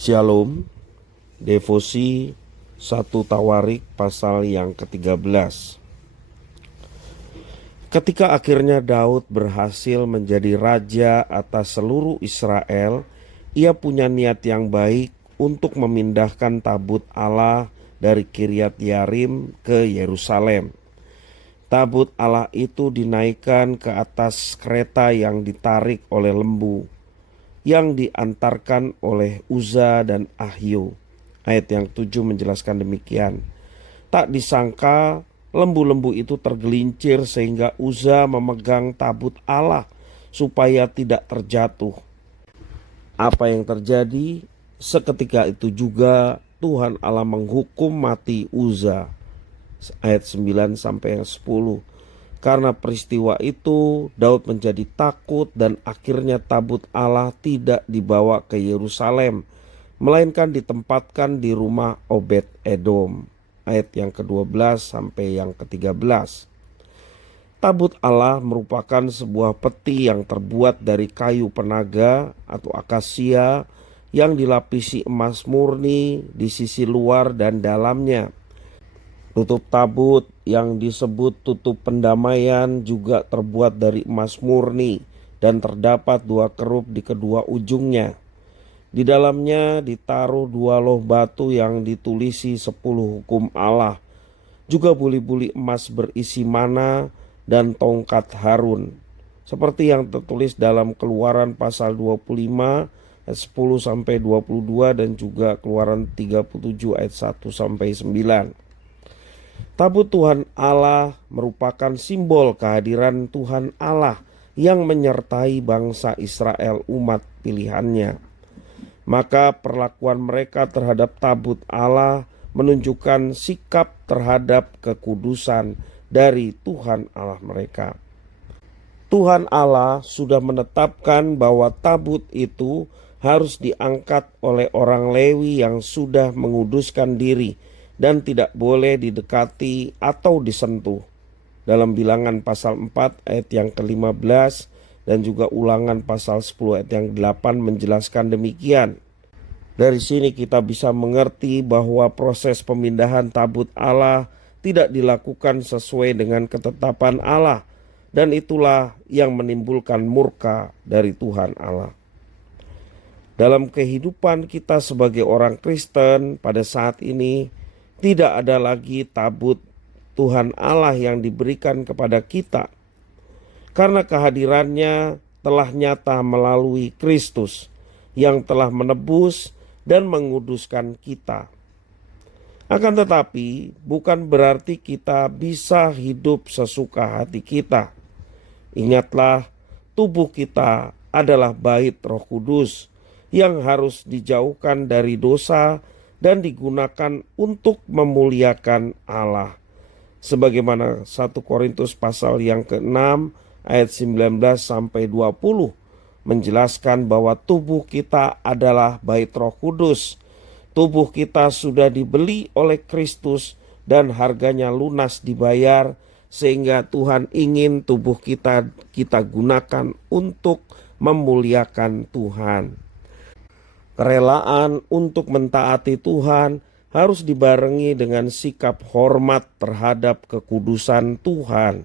Shalom, devosi 1 Tawarik pasal yang ke-13. Ketika akhirnya Daud berhasil menjadi raja atas seluruh Israel, ia punya niat yang baik untuk memindahkan tabut Allah dari Kiryat Yarim ke Yerusalem. Tabut Allah itu dinaikkan ke atas kereta yang ditarik oleh lembu, yang diantarkan oleh Uza dan Ahio. Ayat yang 7 menjelaskan demikian. Tak disangka lembu-lembu itu tergelincir sehingga Uza memegang tabut Allah supaya tidak terjatuh. Apa yang terjadi? Seketika itu juga Tuhan Allah menghukum mati Uza. Ayat 9 sampai 10. Karena peristiwa itu, Daud menjadi takut dan akhirnya tabut Allah tidak dibawa ke Yerusalem, melainkan ditempatkan di rumah Obed Edom. Ayat yang ke-12 sampai yang ke-13. Tabut Allah merupakan sebuah peti yang terbuat dari kayu penaga atau akasia yang dilapisi emas murni di sisi luar dan dalamnya. Tutup tabut yang disebut tutup pendamaian juga terbuat dari emas murni dan terdapat 2 kerup di kedua ujungnya. Di dalamnya ditaruh 2 loh batu yang ditulisi 10 hukum Allah, juga buli-buli emas berisi mana dan tongkat Harun, seperti yang tertulis dalam Keluaran pasal 25 ayat 10 sampai 22 dan juga Keluaran 37 ayat 1 sampai 9. Tabut Tuhan Allah merupakan simbol kehadiran Tuhan Allah yang menyertai bangsa Israel, umat pilihannya. Maka perlakuan mereka terhadap tabut Allah menunjukkan sikap terhadap kekudusan dari Tuhan Allah mereka. Tuhan Allah sudah menetapkan bahwa tabut itu harus diangkat oleh orang Lewi yang sudah menguduskan diri dan tidak boleh didekati atau disentuh. Dalam Bilangan pasal 4 ayat yang ke-15 dan juga Ulangan pasal 10 ayat yang 8 menjelaskan demikian. Dari sini kita bisa mengerti bahwa proses pemindahan tabut Allah tidak dilakukan sesuai dengan ketetapan Allah, dan itulah yang menimbulkan murka dari Tuhan Allah. Dalam kehidupan kita sebagai orang Kristen pada saat ini, tidak ada lagi tabut Tuhan Allah yang diberikan kepada kita, karena kehadirannya telah nyata melalui Kristus yang telah menebus dan menguduskan kita. Akan tetapi bukan berarti kita bisa hidup sesuka hati kita. Ingatlah, tubuh kita adalah bait Roh Kudus yang harus dijauhkan dari dosa dan digunakan untuk memuliakan Allah. Sebagaimana 1 Korintus pasal yang ke-6 ayat 19 sampai 20 menjelaskan bahwa tubuh kita adalah bait Roh Kudus. Tubuh kita sudah dibeli oleh Kristus dan harganya lunas dibayar, sehingga Tuhan ingin tubuh kita gunakan untuk memuliakan Tuhan. Kerelaan untuk mentaati Tuhan harus dibarengi dengan sikap hormat terhadap kekudusan Tuhan.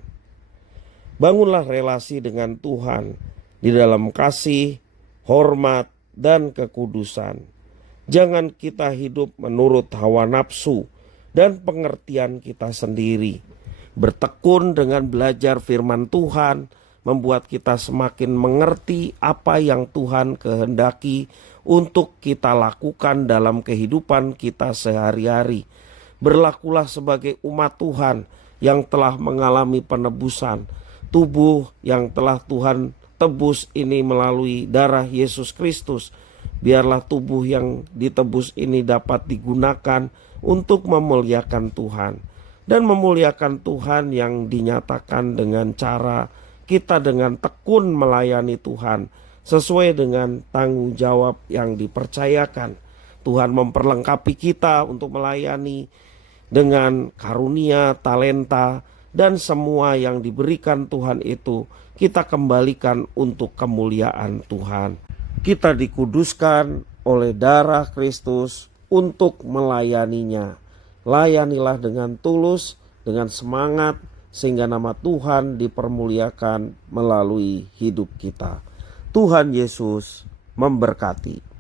Bangunlah relasi dengan Tuhan di dalam kasih, hormat, dan kekudusan. Jangan kita hidup menurut hawa nafsu dan pengertian kita sendiri. Bertekun dengan belajar firman Tuhan membuat kita semakin mengerti apa yang Tuhan kehendaki untuk kita lakukan dalam kehidupan kita sehari-hari. Berlakulah sebagai umat Tuhan yang telah mengalami penebusan. Tubuh yang telah Tuhan tebus ini melalui darah Yesus Kristus. Biarlah tubuh yang ditebus ini dapat digunakan untuk memuliakan Tuhan. Dan memuliakan Tuhan yang dinyatakan dengan cara kita dengan tekun melayani Tuhan sesuai dengan tanggung jawab yang dipercayakan. Tuhan memperlengkapi kita untuk melayani dengan karunia, talenta, dan semua yang diberikan Tuhan itu kita kembalikan untuk kemuliaan Tuhan. Kita dikuduskan oleh darah Kristus untuk melayaninya. Layanilah dengan tulus, dengan semangat, sehingga nama Tuhan dipermuliakan melalui hidup kita. Tuhan Yesus memberkati.